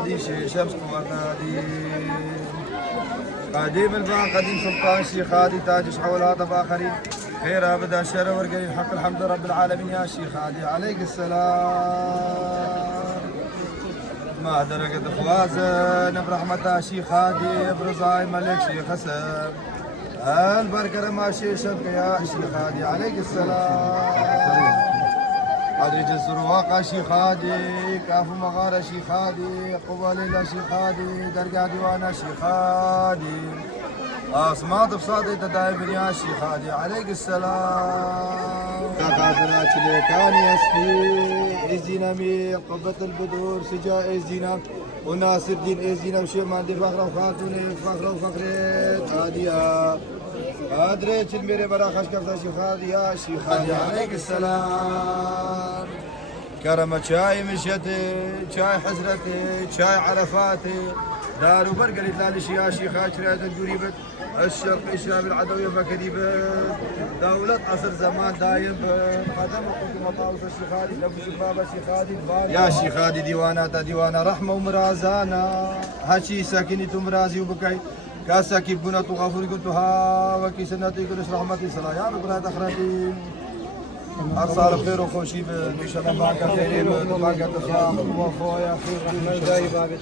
خادي شمس وخادي قديم البان قديم سلطان شيخ هادي تاج حول هاتف اخرين خير ابدا شر ورقليل حق الحمد رب العالمين يا شيخ هادي عليك السلام ما درجة خوازن برحمتها شيخ هادي برزاي ملك شيخ حسن البركة ما شيشتك يا شيخ هادي عليك السلام قدر جسر واقع شيخ هادي كافو مغارة شيخ هادي قباليلة شيخ هادي درقة ديوانا شيخ هادي أصمات بصادي تدايم يا شيخ هادي عليك السلام خاطرات لكان يسفي إزينامي قبة البدور سجاء إزينام وناصر دين إزينام شو ما عندي فخرة وخاتوني فخرة وفخريت هادية أدريت الميري برا خشكفة شيخ هادي يا شيخ هادي عليك السلام كرم شاي مشيتي شاي حسرتي شاي عرفاتي دار وبرقة لتلالش يا شيخ أشريت القريبة الشرق إشراب العدوية فكريبة دولة عصر زمان دايم قدم وقلت مطاوس الشيخ هادي لف شباب الشيخ هادي يا شيخ هادي ديوانات ديوانا رحمة ومرازانا هاشي ساكني تمرازي وبكاي كاساكي بنا تغفر قلت ها وكي سنتي كلش رحمتي صلاة يا رب لا تخرتي أرسال خير وخوشي إن شاء الله معك خيرين معك تخام وفويا خير جاي باقي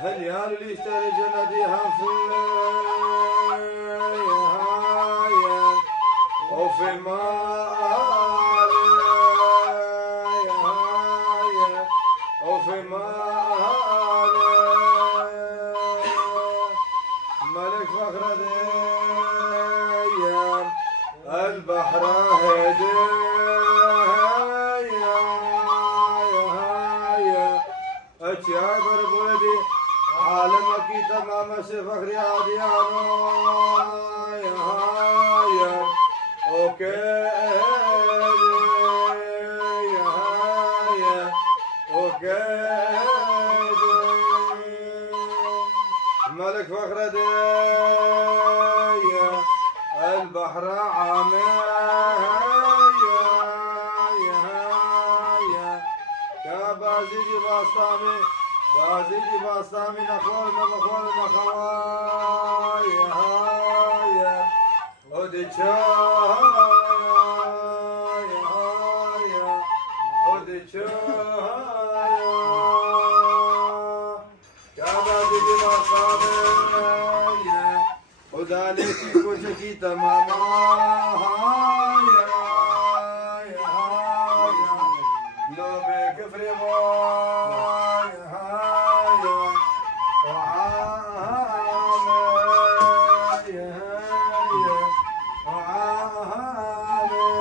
هاليال اللي اشتري جنديها وفي المال وفي مال ملك فخر ديام البحر اتيا بربودي عالمك تمام فخر عاديانو يا اوكي اوكي ملك فخر ديا البحر يا بازيجي باستامي بازيجي باستامي نخول نخول نخواي هايا ودي هايا ودي يا بازيجي باستامي وداني في كوشكي تماما هايا لو بكفري باي هايا وعامل وعامل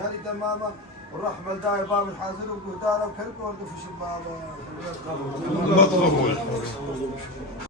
هذه تماما والرحمة داي باب الحاضر وقهدانا وكلكم وردوا في شبابه.